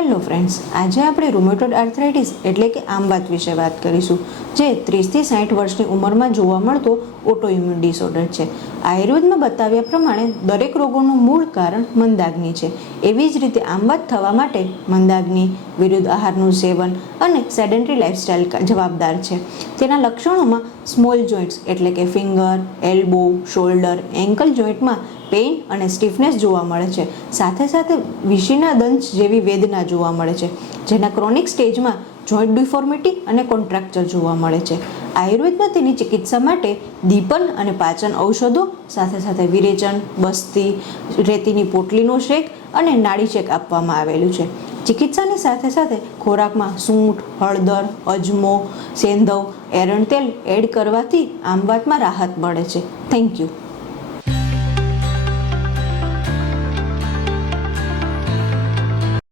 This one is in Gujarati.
હેલો ફ્રેન્ડ્સ, આજે આપણે રૂમેટોઇડ આર્થરાઇટિસ એટલે કે આમવાત વિશે વાત કરીશું, જે 30 થી 60 વર્ષની ઉંમરમાં જોવા મળતો ઓટોઇમ્યુન ડિસઓર્ડર છે. આયુર્વેદમાં બતાવ્યા પ્રમાણે દરેક રોગોનું મૂળ કારણ મંદાગ્નિ છે. એવી જ રીતે આમવાત થવા માટે મંદાગ્નિ, વિરુદ્ધ આહારનું સેવન અને સેડેન્ટરી લાઇફસ્ટાઇલ જવાબદાર છે. તેના લક્ષણોમાં સ્મોલ જોઇન્ટ્સ એટલે કે ફિંગર, એલ્બો, શોલ્ડર, એન્કલ જોઇન્ટમાં પેઇન અને સ્ટીફનેસ જોવા મળે છે. સાથે સાથે વિશીના દંશ જેવી વેદના જોવા મળે છે, જેના ક્રોનિક સ્ટેજમાં જોઇન્ટ ડિફોર્મિટી અને કોન્ટ્રાક્ચર જોવા મળે છે. આયુર્વેદમાં તેની ચિકિત્સા માટે દીપન અને પાચન ઔષધો સાથે સાથે વિરેચન, બસ્તી, રેતીની પોટલીનો શેક અને નાડી શેક આપવામાં આવેલું છે. ચિકિત્સાની સાથે સાથે ખોરાકમાં સૂંઠ, હળદર, અજમો, સેંધવ, એરંડ તેલ એડ કરવાથી આમવાતમાં રાહત મળે છે. Thank you.